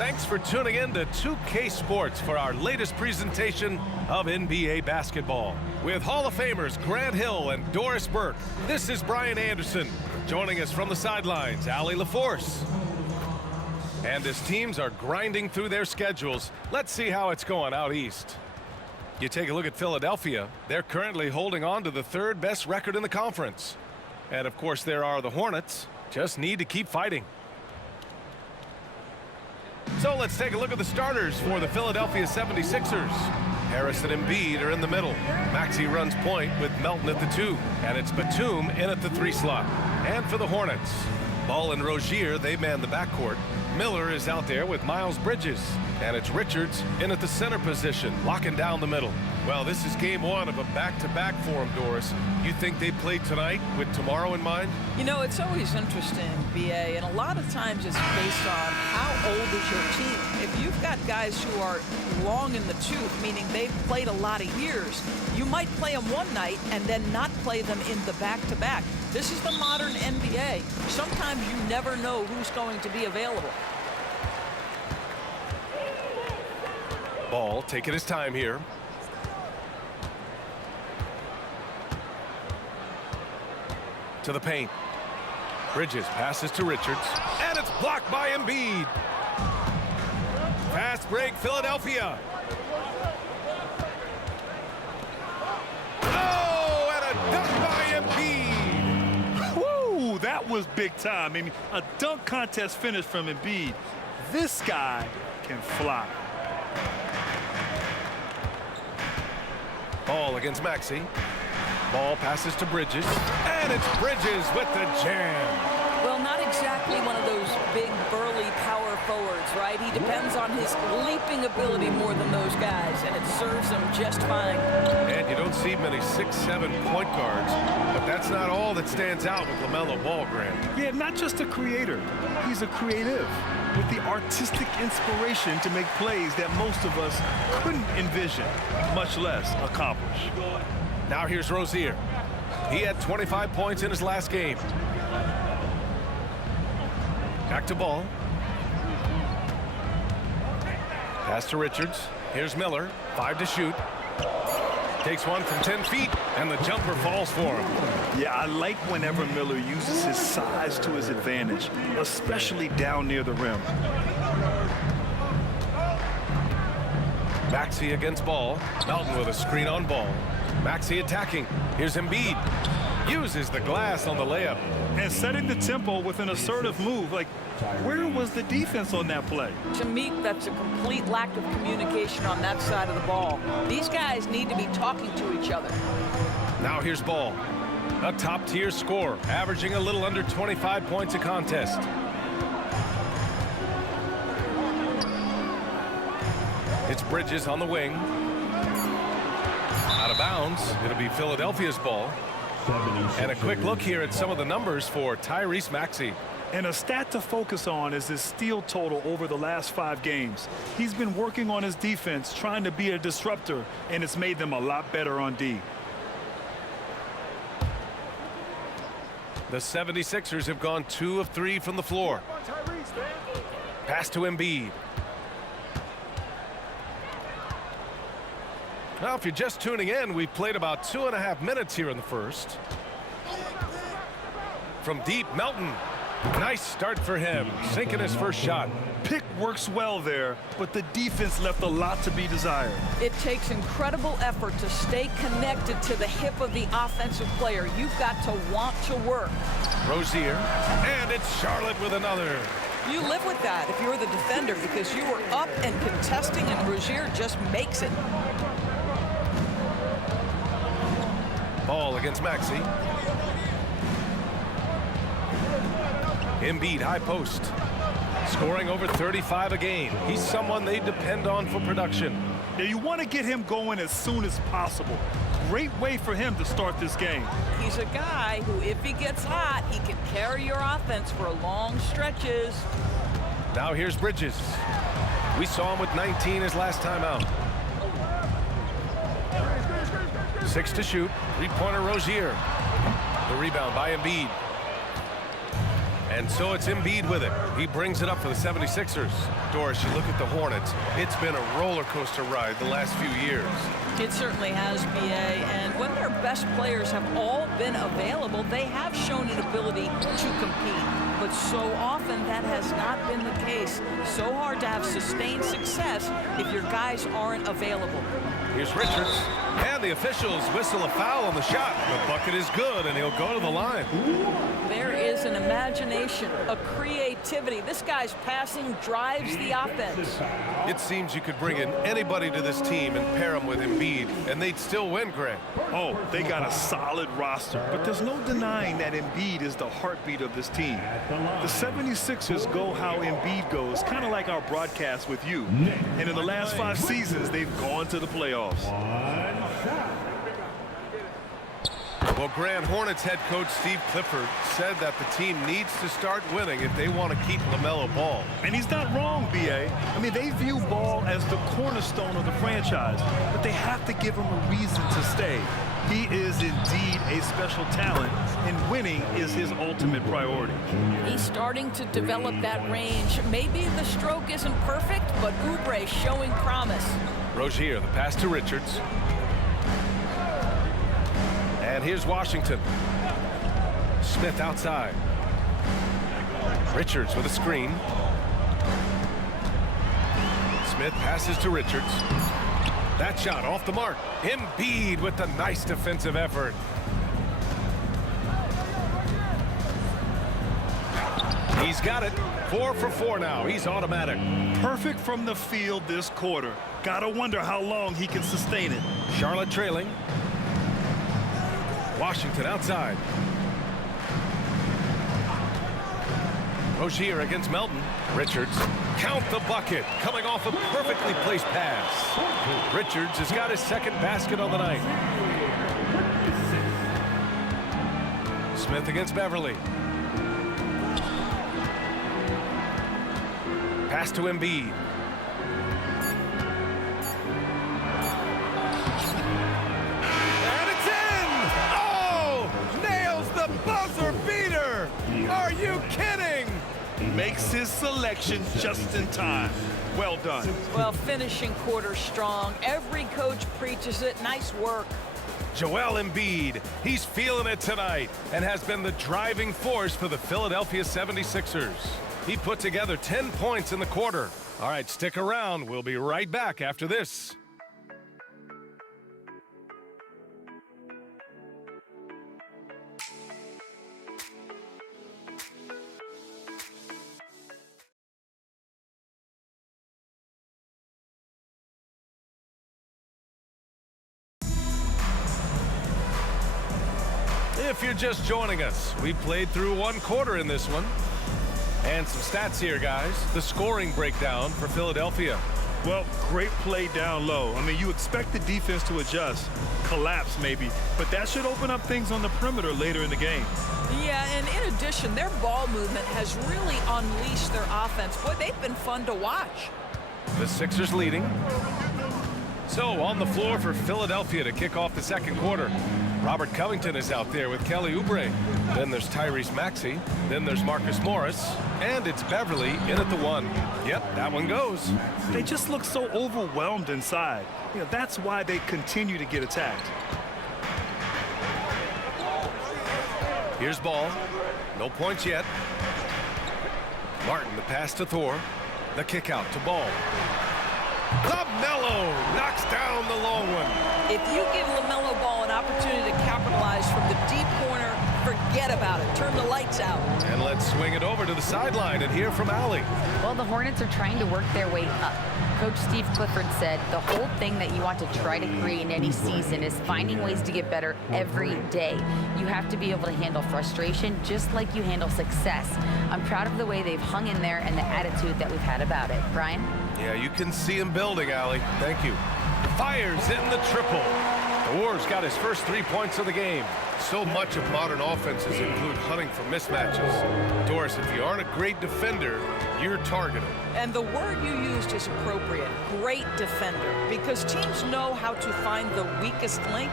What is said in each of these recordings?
Thanks for tuning in to 2K Sports for our latest presentation of NBA basketball. With Hall of Famers Grant Hill and Doris Burke, this is Brian Anderson. Joining us from the sidelines, Allie LaForce. And as teams are grinding through their schedules, let's see how it's going out east. You take a look at Philadelphia. They're currently holding on to the third best record in the conference. And of course there are the Hornets. Just need to keep fighting. So let's take a look at the starters for the Philadelphia 76ers. Harris and Embiid are in the middle. Maxey runs point with Melton at the 2. And it's Batum in at the 3 slot. And for the Hornets, Ball and Rozier, they man the backcourt. Miller is out there with Miles Bridges. And it's Richards in at the center position, locking down the middle. Well, this is game one of a back-to-back for them, Doris. You think they played tonight with tomorrow in mind? You know, it's always interesting, B.A., and a lot of times it's based on how old is your team. If you've got guys who are long in the tooth, meaning they've played a lot of years, you might play them one night and then not play them in the back-to-back. This is the modern NBA. Sometimes you never know who's going to be available. Ball taking his time here. To the paint. Bridges passes to Richards. And it's blocked by Embiid. Fast break, Philadelphia. Oh, and a dunk by Embiid. Woo, that was big time. I mean, a dunk contest finish from Embiid. This guy can fly. Ball against Maxey. Ball passes to Bridges. And it's Bridges with the jam. Well, not exactly one of those big, burly power forwards, right? He depends on his leaping ability more than those guys, and it serves him just fine. And you don't see many 6'7" point guards, but that's not all that stands out with LaMelo Ball, Grant. Yeah, not just a creator. He's a creative with the artistic inspiration to make plays that most of us couldn't envision, much less accomplish. Now here's Rozier. He had 25 points in his last game. Back to Ball. Pass to Richards. Here's Miller. 5 to shoot. Takes one from 10 feet, and the jumper falls for him. Yeah, I like whenever Miller uses his size to his advantage, especially down near the rim. Maxey against Ball. Melton with a screen on Ball. Maxey attacking. Here's Embiid. Uses the glass on the layup. And setting the tempo with an assertive move. Like, where was the defense on that play? To me, that's a complete lack of communication on that side of the ball. These guys need to be talking to each other. Now here's Ball. A top-tier scorer, averaging a little under 25 points a contest. It's Bridges on the wing. Out of bounds. It'll be Philadelphia's ball. And a quick look here at some of the numbers for Tyrese Maxey. And a stat to focus on is his steal total over the last 5 games. He's been working on his defense, trying to be a disruptor, and it's made them a lot better on D. The 76ers have gone 2 of 3 from the floor. Pass to Embiid. Now, if you're just tuning in, we've played about 2.5 minutes here in the first. From deep, Melton. Nice start for him, sinking his first shot. Pick works well there, but the defense left a lot to be desired. It takes incredible effort to stay connected to the hip of the offensive player. You've got to want to work. Rozier, and it's Charlotte with another. You live with that if you're the defender because you were up and contesting, and Rozier just makes it. Ball against Maxey. Embiid high post. Scoring over 35 a game. He's someone they depend on for production. Now you want to get him going as soon as possible. Great way for him to start this game. He's a guy who, if he gets hot, he can carry your offense for long stretches. Now here's Bridges. We saw him with 19 his last time out. 6 to shoot. 3-pointer Rozier. The rebound by Embiid. And so it's Embiid with it. He brings it up for the 76ers. Doris, you look at the Hornets. It's been a roller coaster ride the last few years. It certainly has, BA. And when their best players have all been available, they have shown an ability to compete. But so often that has not been the case. So hard to have sustained success if your guys aren't available. Here's Richards. And the officials whistle a foul on the shot. The bucket is good, and he'll go to the line. There is an imagination, a creativity. This guy's passing drives the offense. It seems you could bring in anybody to this team and pair them with Embiid, and they'd still win, Greg. Oh, they got a solid roster, but there's no denying that Embiid is the heartbeat of this team. The 76ers go how Embiid goes, kind of like our broadcast with you. And in the last 5 seasons, they've gone to the playoffs. Well, Grand Hornets head coach Steve Clifford said that the team needs to start winning if they want to keep LaMelo Ball. And he's not wrong, B.A. I mean, they view Ball as the cornerstone of the franchise, but they have to give him a reason to stay. He is indeed a special talent, and winning is his ultimate priority. He's starting to develop that range. Maybe the stroke isn't perfect, but Oubre showing promise. Rozier, the pass to Richards. And here's Washington. Smith outside. Richards with a screen. Smith passes to Richards. That shot off the mark. Embiid with the nice defensive effort. He's got it. 4 for 4 now. He's automatic. Perfect from the field this quarter. Gotta wonder how long he can sustain it. Charlotte trailing. Washington outside. Rozier against Melton. Richards. Count the bucket. Coming off a perfectly placed pass. Richards has got his second basket on the night. Smith against Beverly. Pass to Embiid. And it's in! Oh! Nails the buzzer beater! Are you kidding? Makes his selection just in time. Well done. Well, finishing quarter strong. Every coach preaches it. Nice work. Joel Embiid, he's feeling it tonight and has been the driving force for the Philadelphia 76ers. He put together 10 points in the quarter. All right, stick around. We'll be right back after this. If you're just joining us, we played through 1 quarter in this one. And some stats here, guys. The scoring breakdown for Philadelphia. Well, great play down low. I mean, you expect the defense to adjust, collapse maybe, but that should open up things on the perimeter later in the game. Yeah, and in addition, their ball movement has really unleashed their offense. Boy, they've been fun to watch. The Sixers leading. So on the floor for Philadelphia to kick off the second quarter. Robert Covington is out there with Kelly Oubre. Then there's Tyrese Maxey. Then there's Marcus Morris. And it's Beverly in at the 1. Yep, that one goes. They just look so overwhelmed inside. You know, that's why they continue to get attacked. Here's Ball. No points yet. Martin, the pass to Thor. The kick out to Ball. LaMelo knocks down the long one. If you give LaMelo Ball an opportunity to capitalize from the deep corner, forget about it. Turn the lights out. And let's swing it over to the sideline and hear from Allie. Well, the Hornets are trying to work their way up. Coach Steve Clifford said the whole thing that you want to try to create in any season is finding ways to get better every day. You have to be able to handle frustration just like you handle success. I'm proud of the way they've hung in there and the attitude that we've had about it. Brian? Yeah, you can see him building, Allie. Thank you. Fires in the triple. The Warriors got his first 3 points of the game. So much of modern offenses include hunting for mismatches. Doris, if you aren't a great defender, you're targeted. And the word you used is appropriate. Great defender. Because teams know how to find the weakest link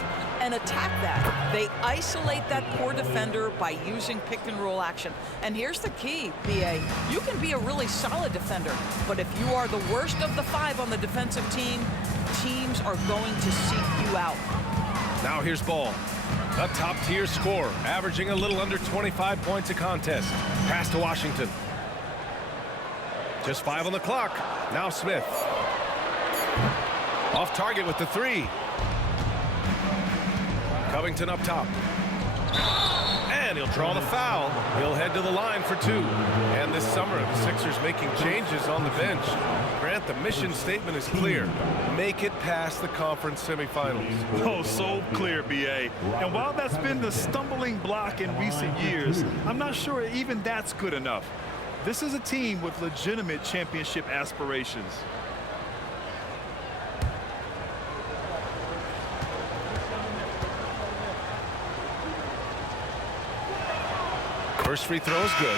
and attack that. They isolate that poor defender by using pick and roll action. And here's the key, BA. You can be a really solid defender, but if you are the worst of the 5 on the defensive team, teams are going to seek you out. Now here's Ball. A top-tier scorer, averaging a little under 25 points a contest. Pass to Washington. Just 5 on the clock. Now Smith. Off target with the 3. Covington up top. And he'll draw the foul. He'll head to the line for 2. And this summer, the Sixers making changes on the bench. Grant, the mission statement is clear. Make it past the conference semifinals. Oh, so clear, BA. And while that's been the stumbling block in recent years, I'm not sure even that's good enough. This is a team with legitimate championship aspirations. First free throw is good.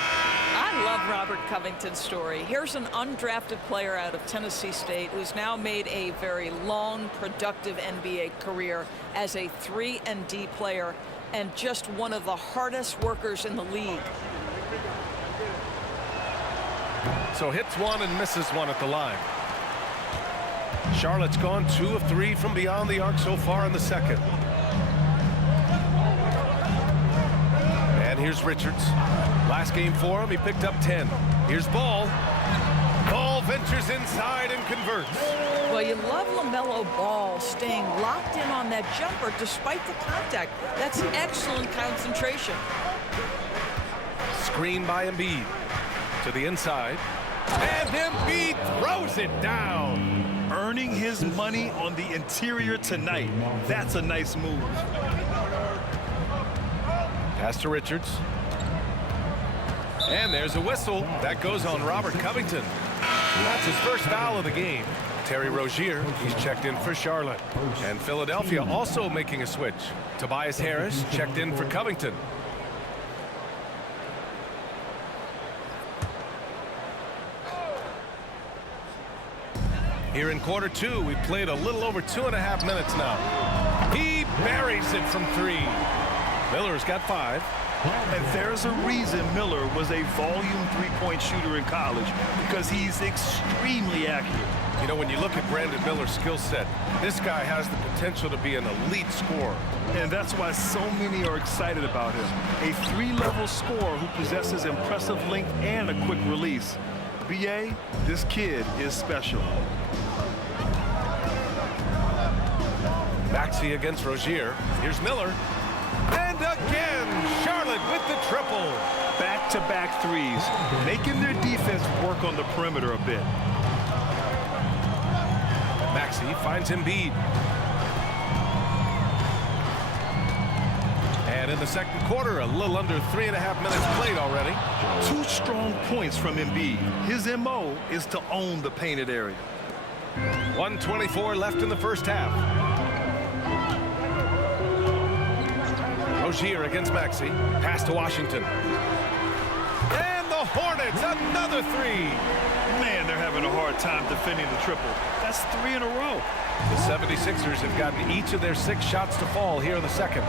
I love Robert Covington's story. Here's an undrafted player out of Tennessee State who's now made a very long, productive NBA career as a 3-and-D player and just one of the hardest workers in the league. So hits 1 and misses 1 at the line. Charlotte's gone 2 of 3 from beyond the arc so far in the second. And here's Richards. Last game for him, he picked up 10. Here's Ball. Ball ventures inside and converts. Well, you love LaMelo Ball staying locked in on that jumper despite the contact. That's excellent concentration. Screen by Embiid. To the inside. And Embiid throws it down. Earning his money on the interior tonight. That's a nice move. Pass to Richards. And there's a whistle. That goes on Robert Covington. That's his first foul of the game. Terry Rozier, he's checked in for Charlotte. And Philadelphia also making a switch. Tobias Harris checked in for Covington. Here in quarter 2, we've played a little over 2.5 minutes now. He buries it from 3. Miller's got 5. And there's a reason Miller was a volume three-point shooter in college, because he's extremely accurate. You know, when you look at Brandon Miller's skill set, this guy has the potential to be an elite scorer. And that's why so many are excited about him. A 3-level scorer who possesses impressive length and a quick release. BA, this kid is special. Maxey against Rozier. Here's Miller. And again, Charlotte with the triple. Back-to-back threes, making their defense work on the perimeter a bit. Maxey finds Embiid. And in the second quarter, a little under 3.5 minutes played already. 2 strong points from Embiid. His MO is to own the painted area. 1:24 left in the first half. Rozier against Maxey. Pass to Washington. And the Hornets, another 3. Man, they're having a hard time defending the triple. That's 3 in a row. The 76ers have gotten each of their 6 shots to fall here in the second.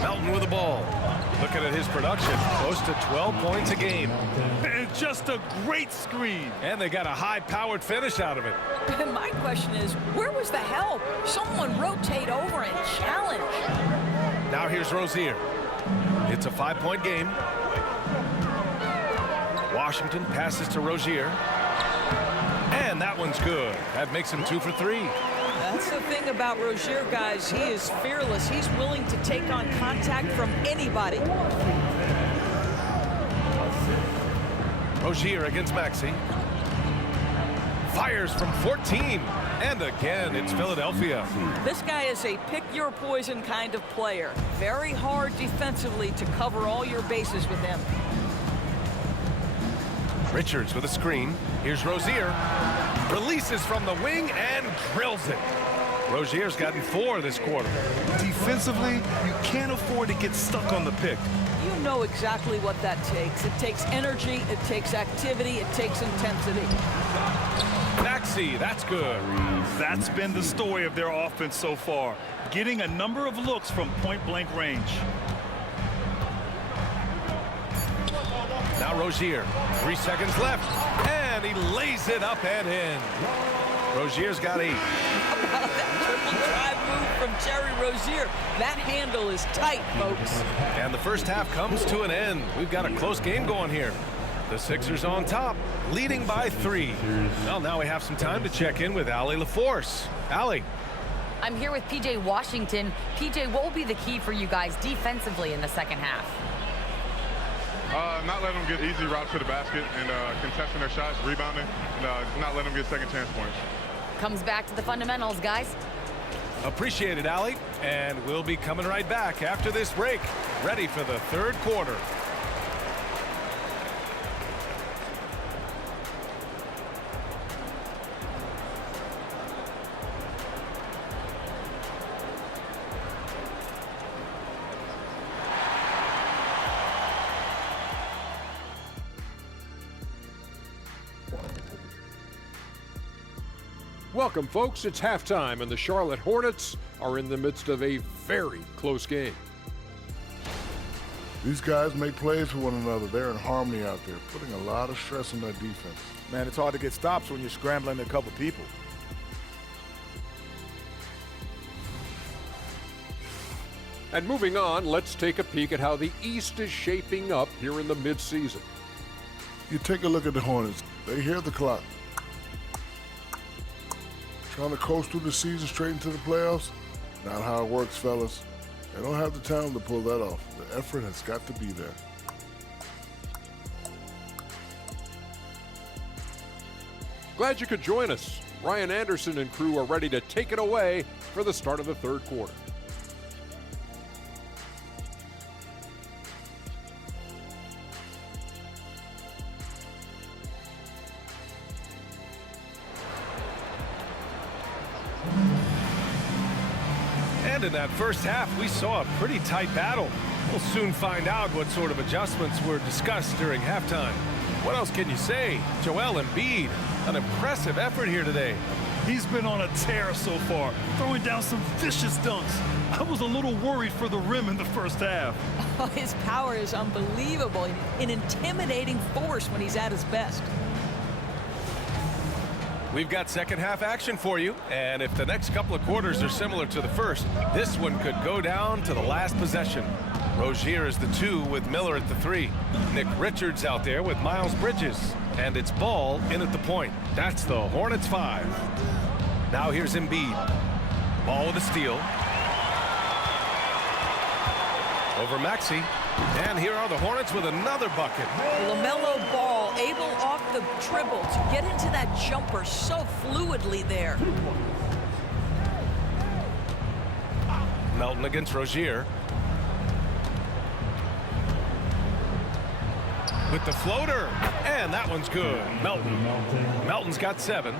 Melton with the ball. Looking at his production, close to 12 points a game. And just a great screen. And they got a high-powered finish out of it. And my question is, where was the help? Someone rotate over and challenge. Now here's Rozier. It's a 5-point game. Washington passes to Rozier. And that one's good. That makes him 2 for 3. That's the thing about Rozier, guys. He is fearless. He's willing to take on contact from anybody. Rozier against Maxey. Fires from 14. And again, it's Philadelphia. This guy is a pick-your-poison kind of player. Very hard defensively to cover all your bases with him. Richards with a screen. Here's Rozier. Releases from the wing and drills it. Rozier's gotten 4 this quarter. Defensively, you can't afford to get stuck on the pick. You know exactly what that takes. It takes energy, it takes activity, it takes intensity. Maxey, that's good. That's been the story of their offense so far, getting a number of looks from point-blank range. Now Rozier, 3 seconds left, and he lays it up and in. Rozier's got 8. How about that triple drive move from Terry Rozier? That handle is tight, folks. And the first half comes to an end. We've got a close game going here. The Sixers on top, leading by 3. Well, now we have some time to check in with Allie LaForce. Allie. I'm here with PJ Washington. PJ, what will be the key for you guys defensively in the second half? Not letting them get easy routes to the basket and contesting their shots, rebounding, and not letting them get second chance points. Comes back to the fundamentals, guys. Appreciate it, Allie. And we'll be coming right back after this break, ready for the third quarter. Welcome, folks. It's halftime, and the Charlotte Hornets are in the midst of a very close game. These guys make plays for one another. They're in harmony out there, putting a lot of stress on their defense. Man, it's hard to get stops when you're scrambling a couple people. And moving on, let's take a peek at how the East is shaping up here in the midseason. You take a look at the Hornets. They hear the clock. Trying to coast through the season straight into the playoffs? Not how it works, fellas. They don't have the talent to pull that off. The effort has got to be there. Glad you could join us. Ryan Anderson and crew are ready to take it away for the start of the third quarter. And in that first half, we saw a pretty tight battle. We'll soon find out what sort of adjustments were discussed during halftime. What else can you say? Joel Embiid, an impressive effort here today. He's been on a tear so far, throwing down some vicious dunks. I was a little worried for the rim in the first half. Oh, his power is unbelievable, an intimidating force when he's at his best. We've got second half action for you, and if the next couple of quarters are similar to the first, this one could go down to the last possession. Rozier is the 2 with Miller at the 3. Nick Richards out there with Miles Bridges, and it's Ball in at the point. That's the Hornets 5. Now here's Embiid. Ball with a steal. Over Maxey. And here are the Hornets with another bucket. LaMelo Ball able off the dribble to get into that jumper so fluidly there. Melton against Rozier. With the floater. And that one's good. Melton's got 7.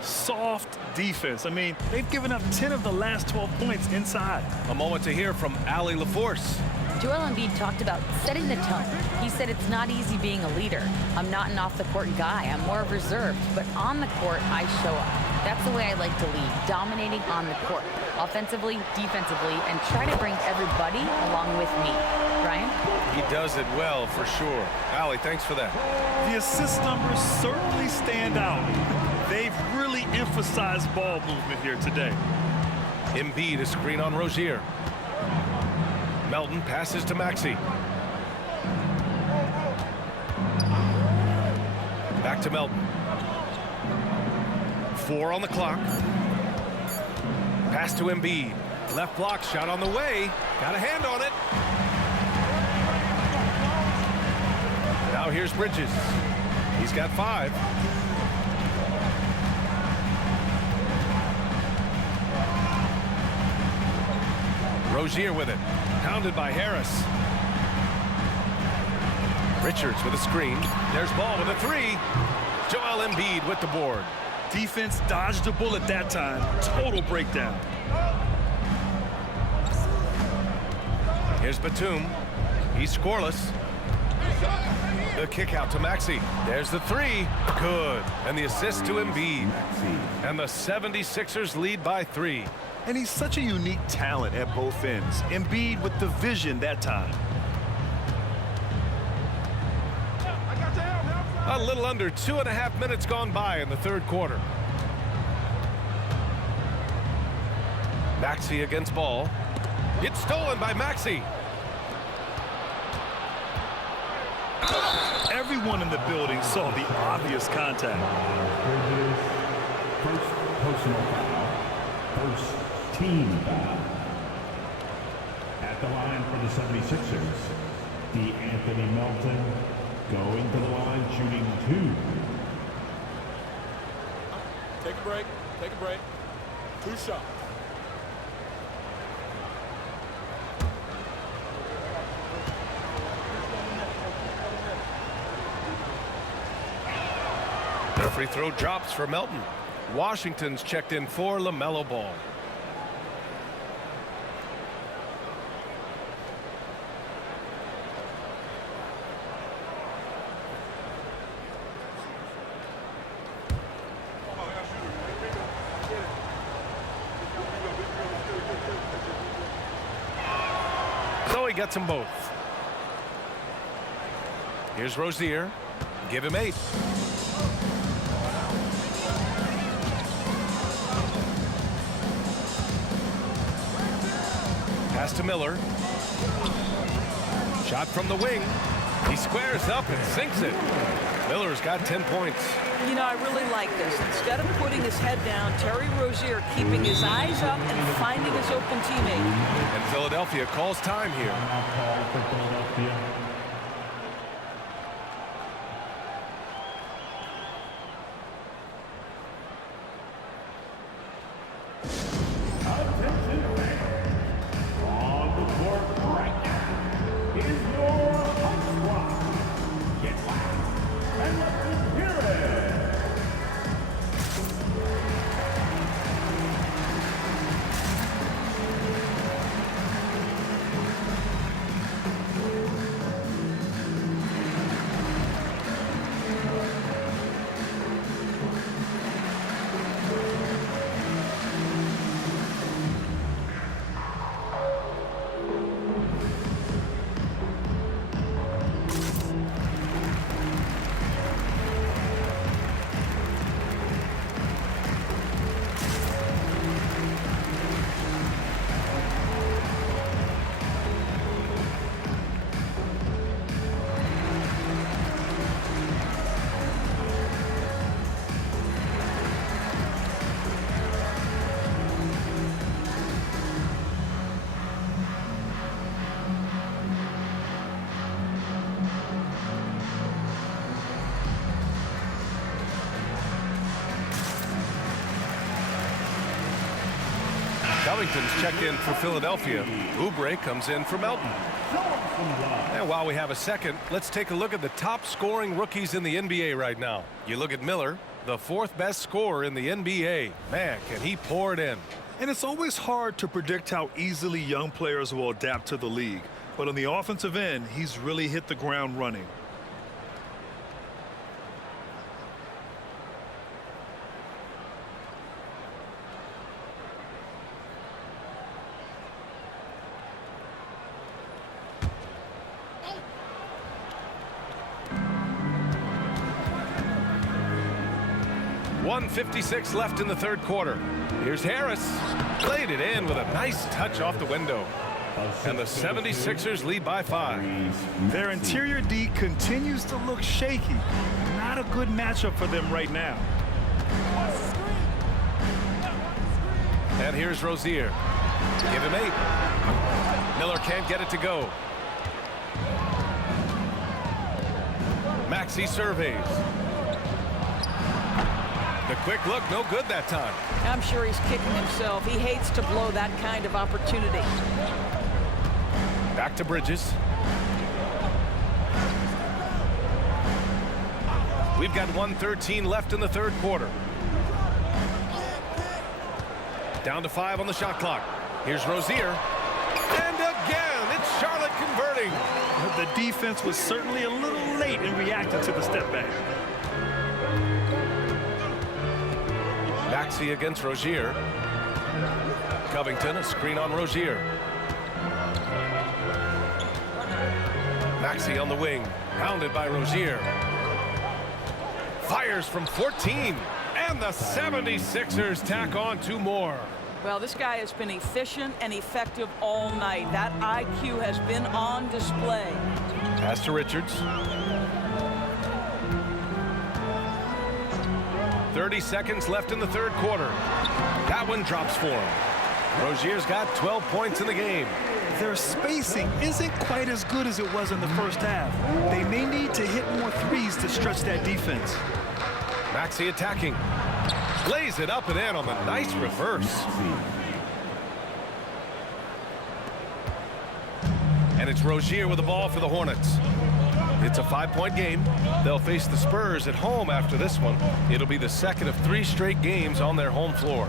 Soft defense. I mean, they've given up 10 of the last 12 points inside. A moment to hear from Allie LaForce. Joel Embiid talked about setting the tone. He said it's not easy being a leader. I'm not an off-the-court guy. I'm more reserved. But on the court, I show up. That's the way I like to lead, dominating on the court, offensively, defensively, and try to bring everybody along with me. Brian? He does it well, for sure. Allie, thanks for that. The assist numbers certainly stand out. They've really emphasized ball movement here today. Embiid, a screen on Rozier. Melton passes to Maxey. Back to Melton. 4 on the clock. Pass to Embiid. Left block shot on the way. Got a hand on it. Now here's Bridges. He's got 5. Rozier with it. Pounded by Harris. Richards with a screen. There's Ball with a 3. Joel Embiid with the board. Defense dodged a bullet that time. Total breakdown. Here's Batum. He's scoreless. The kick out to Maxey. There's the three. Good. And the assist to Embiid. And the 76ers lead by 3. And he's such a unique talent at both ends. Embiid with the vision that time. A little under 2.5 minutes gone by in the third quarter. Maxey against ball. It's stolen by Maxey. Everyone in the building saw the obvious contact. First personal foul. First team foul. At the line for the 76ers, Anthony Melton going to the line, shooting 2. Take a break. Take a break. 2 shots. The free throw drops for Melton. Washington's checked in for LaMelo Ball. So he gets them both. Here's Rozier. Give him 8. Pass to Miller. Shot from the wing. He squares up and sinks it. Miller's got 10 points. You know, I really like this. Instead of putting his head down, Terry Rozier keeping his eyes up and finding his open teammate. And Philadelphia calls time here. Call for Philadelphia. Covington's checked in for Philadelphia. Oubre comes in for Melton. And while we have a second, let's take a look at the top scoring rookies in the NBA right now. You look at Miller, the 4th best scorer in the NBA. Man, can he pour it in. And it's always hard to predict how easily young players will adapt to the league. But on the offensive end, he's really hit the ground running. .156 left in the third quarter. Here's Harris. Played it in with a nice touch off the window. And the 76ers lead by 5. Their interior D continues to look shaky. Not a good matchup for them right now. And here's Rozier. Give him 8. Miller can't get it to go. Maxey surveys. The quick look, no good that time. I'm sure he's kicking himself. He hates to blow that kind of opportunity. Back to Bridges. We've got 1:13 left in the third quarter. Down to 5 on the shot clock. Here's Rozier. And again, it's Charlotte converting. The defense was certainly a little late in reacting to the step back. Maxey against Rozier. Covington, a screen on Rozier. Maxey on the wing, pounded by Rozier. Fires from 14, and the 76ers tack on 2 more. Well, this guy has been efficient and effective all night. That IQ has been on display. Pass to Richards. 30 seconds left in the third quarter. That one drops for him. Rozier's got 12 points in the game. Their spacing isn't quite as good as it was in the first half. They may need to hit more threes to stretch that defense. Maxey attacking. Lays it up and in on the nice reverse. And it's Rozier with the ball for the Hornets. It's a 5-point game. They'll face the Spurs at home after this one. It'll be the second of 3 straight games on their home floor.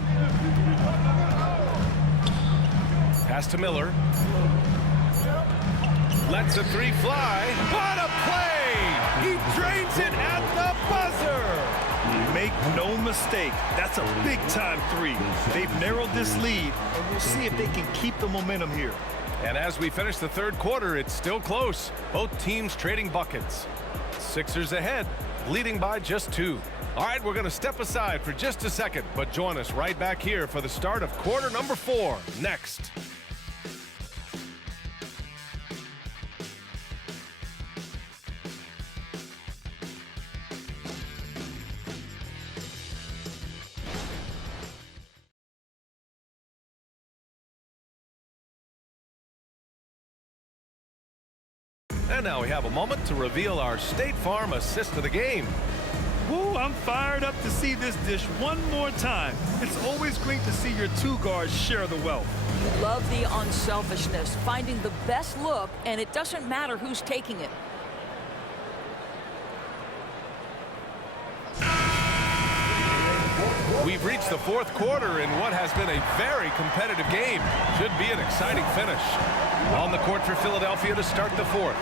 Pass to Miller. Lets a 3 fly. What a play! He drains it at the buzzer! Make no mistake, that's a big-time 3. They've narrowed this lead, and we'll see if they can keep the momentum here. And as we finish the third quarter, it's still close. Both teams trading buckets. Sixers ahead, leading by just 2. All right, we're going to step aside for just a second, but join us right back here for the start of quarter number 4 next. And now we have a moment to reveal our State Farm assist of the game. Woo, I'm fired up to see this dish one more time. It's always great to see your 2 guards share the wealth. Love the unselfishness, finding the best look, and it doesn't matter who's taking it. We've reached the fourth quarter in what has been a very competitive game. Should be an exciting finish. On the court for Philadelphia to start the fourth.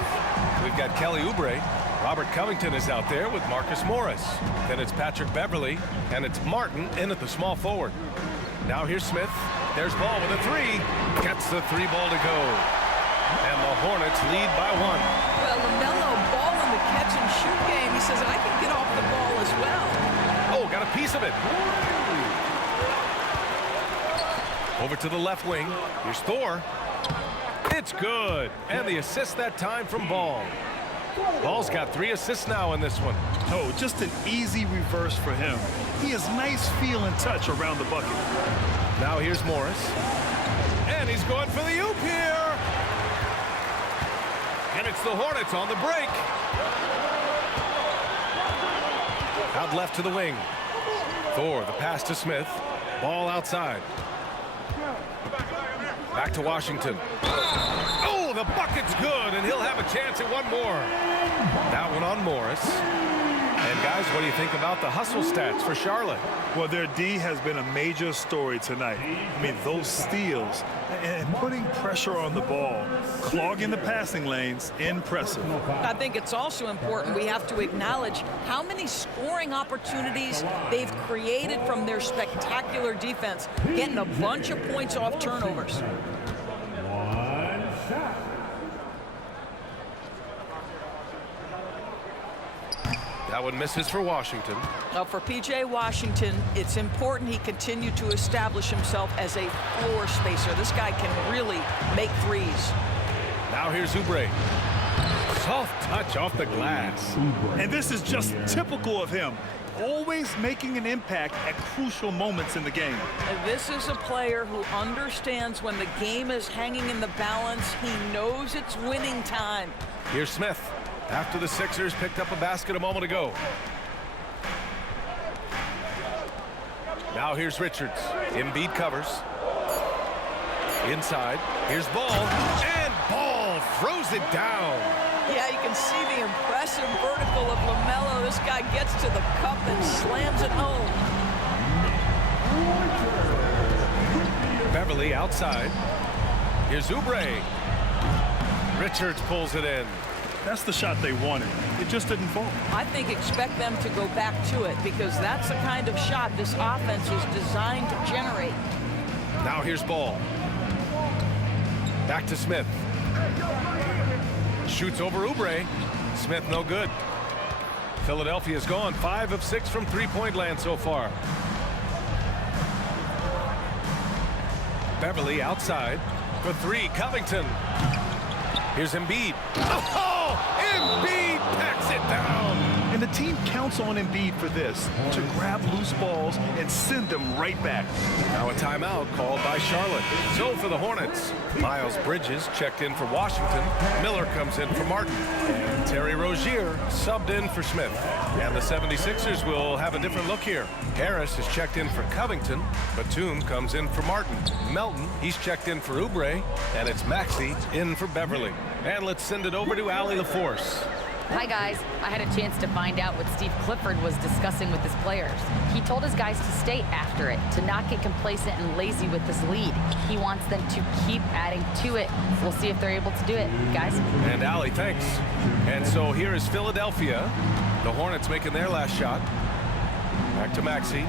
We've got Kelly Oubre. Robert Covington is out there with Marcus Morris. Then it's Patrick Beverly, and it's Martin in at the small forward. Now here's Smith. There's Ball with a 3. Gets the 3 ball to go. And the Hornets lead by 1. Well, LaMelo Ball in the catch-and-shoot game. He says, I can get off the ball as well. Oh, got a piece of it. Over to the left wing. Here's Thor. It's good. And the assist that time from Ball. Ball's got 3 assists now in this one. Oh, just an easy reverse for him. He has nice feel and touch around the bucket. Now here's Morris. And he's going for the oop here. And it's the Hornets on the break. Out left to the wing. Thor, the pass to Smith. Ball outside. Back to Washington. Oh, the bucket's good, and he'll have a chance at one more. That one on Morris. And guys, what do you think about the hustle stats for Charlotte? Well, their D has been a major story tonight. I mean, those steals and putting pressure on the ball, clogging the passing lanes, impressive. I think it's also important we have to acknowledge how many scoring opportunities they've created from their spectacular defense, getting a bunch of points off turnovers. One shot. That one misses for Washington. Now for P.J. Washington, it's important he continue to establish himself as a floor spacer. This guy can really make threes. Now here's Oubre. Soft touch off the glass. And this is just typical of him. Always making an impact at crucial moments in the game. And this is a player who understands when the game is hanging in the balance. He knows it's winning time. Here's Smith. After the Sixers picked up a basket a moment ago. Now here's Richards. Embiid covers. Inside. Here's Ball. And Ball throws it down. Yeah, you can see the impressive vertical of LaMelo. This guy gets to the cup and slams it home. Beverly outside. Here's Oubre. Richards pulls it in. That's the shot they wanted. It just didn't fall. I think expect them to go back to it because that's the kind of shot this offense is designed to generate. Now here's Ball. Back to Smith. Shoots over Oubre. Smith no good. Philadelphia's gone 5 of 6 from three-point land so far. Beverly outside for three. Covington. Here's Embiid. Oh, Embiid packs it down. And the team counts on Embiid for this, to grab loose balls and send them right back. Now a timeout called by Charlotte. So for the Hornets, Miles Bridges checked in for Washington. Miller comes in for Martin. And Terry Rozier subbed in for Smith. And the 76ers will have a different look here. Harris is checked in for Covington. Batum comes in for Martin. Melton, he's checked in for Oubre. And it's Maxey in for Beverly. And let's send it over to Allie LaForce. Hi, guys. I had a chance to find out what Steve Clifford was discussing with his players. He told his guys to stay after it, to not get complacent and lazy with this lead. He wants them to keep adding to it. We'll see if they're able to do it, guys. And Allie, thanks. And so here is Philadelphia. The Hornets making their last shot. Back to Maxey.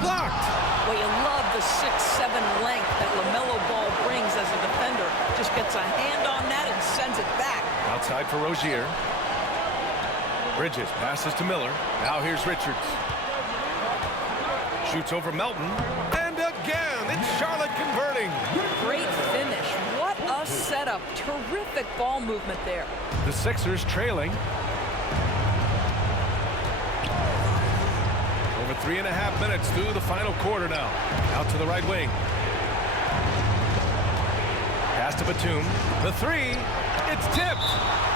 Blocked! Well, you love the 6'7" length that LaMelo Ball brings as a defender. Just gets a hand on that and sends it back. Outside for Rozier. Bridges passes to Miller. Now here's Richards. Shoots over Melton. And again, it's Charlotte converting. Great finish. What a setup. Terrific ball movement there. The Sixers trailing. Over 3.5 minutes through the final quarter now. Out to the right wing. Pass to Batum. The three. It's tipped.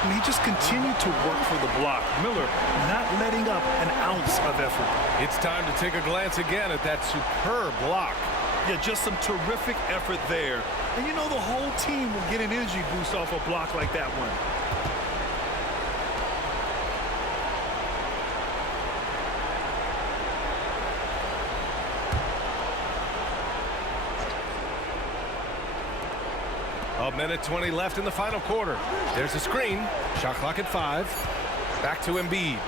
And he just continued to work for the block. Miller not letting up an ounce of effort. It's time to take a glance again at that superb block. Yeah, just some terrific effort there. And you know the whole team will get an energy boost off a block like that one. A minute 20 left in the final quarter. There's a screen. Shot clock at 5. Back to Embiid.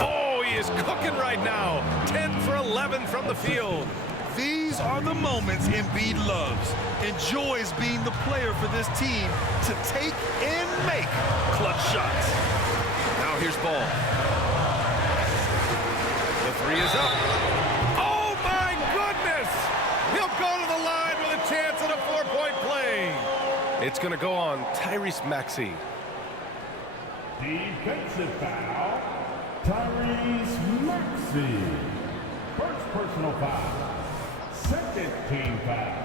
Oh, he is cooking right now. 10 for 11 from the field. These are the moments Embiid loves. Enjoys being the player for this team to take and make clutch shots. Now here's Ball. The three is up. Oh, my goodness! He'll go to the line with a chance at a 4-point play. It's going to go on Tyrese Maxey. Defensive foul, Tyrese Maxey. First personal foul. Second team foul.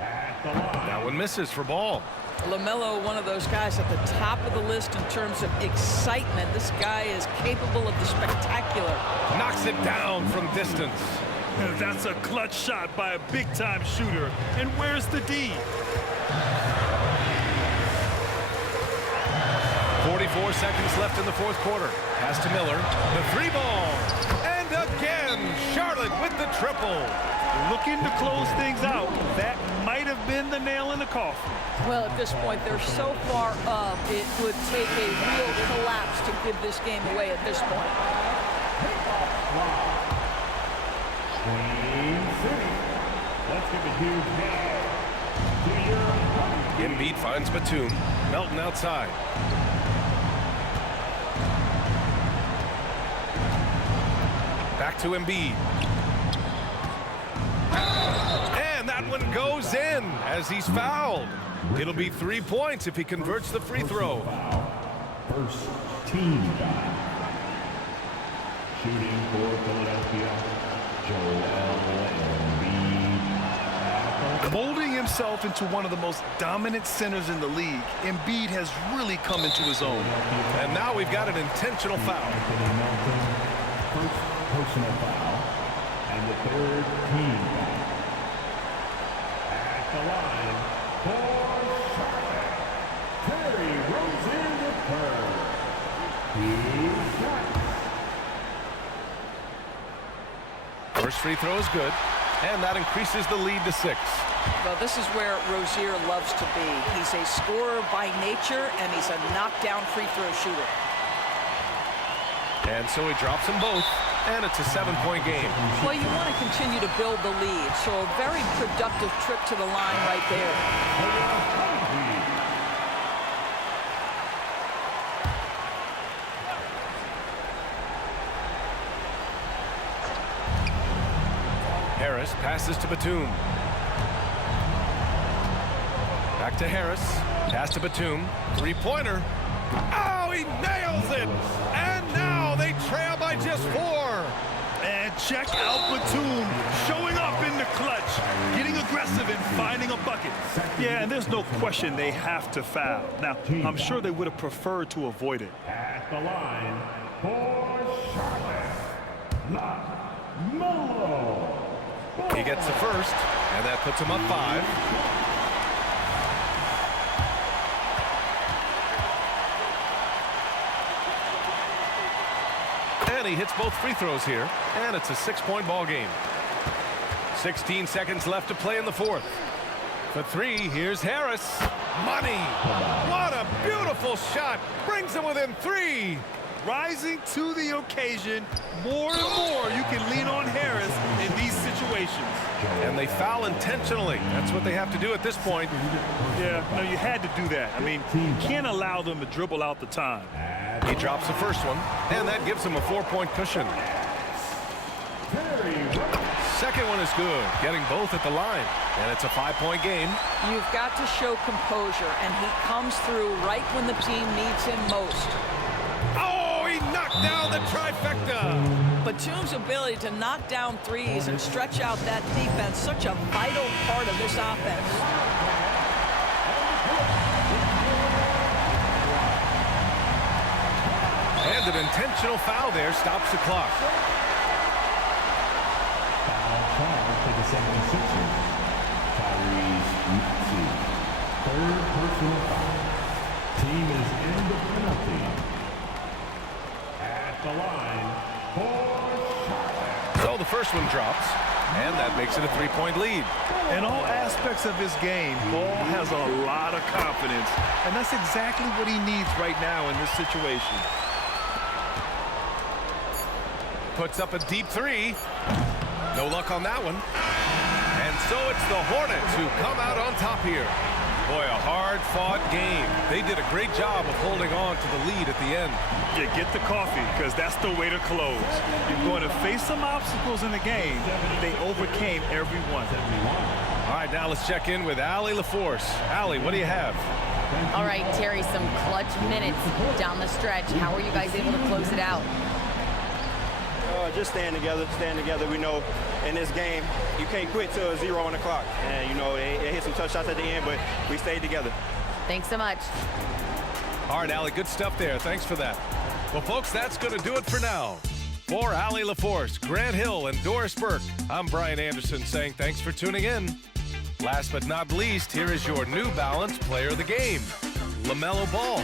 At the line. That one misses for Ball. LaMelo, one of those guys at the top of the list in terms of excitement. This guy is capable of the spectacular. Knocks it down from distance. That's a clutch shot by a big-time shooter. And where's the D? 44 seconds left in the fourth quarter. Pass to Miller. The three ball. And again, Charlotte with the triple. Looking to close things out. That might have been the nail in the coffin. Well, at this point, they're so far up, it would take a real collapse to give this game away at this point. Let's give a huge hand to your Embiid finds Batum. Melton outside. Back to Embiid. And that one goes in as he's fouled. It'll be 3 points if he converts the free throw. First team foul. Shooting for Philadelphia, Joel Embiid. Molding himself into one of the most dominant centers in the league, Embiid has really come into his own. And now we've got an intentional foul. First personal foul, and the third team foul. At the line for Charlotte, Terry Rozier III. First free throw is good, and that increases the lead to 6. Well, this is where Rozier loves to be. He's a scorer by nature, and he's a knockdown free throw shooter. And so he drops them both, and it's a 7-point game. Well, you want to continue to build the lead, so a very productive trip to the line right there. Harris passes to Batum. Back to Harris. Pass to Batum. Three-pointer. Oh, he nails it! And now they trail by just 4. And check out Batum showing up in the clutch, getting aggressive and finding a bucket. Yeah, and there's no question they have to foul. Now, I'm sure they would have preferred to avoid it. At the line for Charlotte, Melo. He gets the first, and that puts him up 5. And he hits both free throws here, and it's a 6-point ball game. 16 seconds left to play in the 4th. For 3, here's Harris. Money! What a beautiful shot! Brings him within 3. Rising to the occasion, more and more you can lean on Harris in these situations. And they foul intentionally. That's what they have to do at this point. Yeah, no, you had to do that. I mean, you can't allow them to dribble out the time. He drops the first one, and that gives him a 4-point cushion. Second one is good, getting both at the line. And it's a 5-point game. You've got to show composure, and he comes through right when the team needs him most. Oh, he knocked down the trifecta. Batum's ability to knock down threes and stretch out that defense, such a vital part of this offense. And an intentional foul there stops the clock. Foul charge to the 76ers. Tyrese Maxey. Third personal foul. Team is in the penalty. At the line for Charlotte. So the first one drops, and that makes it a 3-point lead. In all aspects of his game, Ball has a lot of confidence, and that's exactly what he needs right now in this situation. Puts up a deep 3. No luck on that one. And so it's the Hornets who come out on top here. Boy, a hard-fought game. They did a great job of holding on to the lead at the end. Yeah, get the coffee, because that's the way to close. You're going to face some obstacles in the game. They overcame every one. All right, now let's check in with Allie LaForce. Allie, what do you have? All right, Terry, some clutch minutes down the stretch. How are you guys able to close it out? Just staying together. We know in this game, you can't quit till 0 on the clock. And, you know, they hit some tough shots at the end, but we stayed together. Thanks so much. All right, Allie, good stuff there. Thanks for that. Well, folks, that's going to do it for now. For Allie LaForce, Grant Hill, and Doris Burke, I'm Brian Anderson saying thanks for tuning in. Last but not least, here is your New Balance Player of the Game, LaMelo Ball.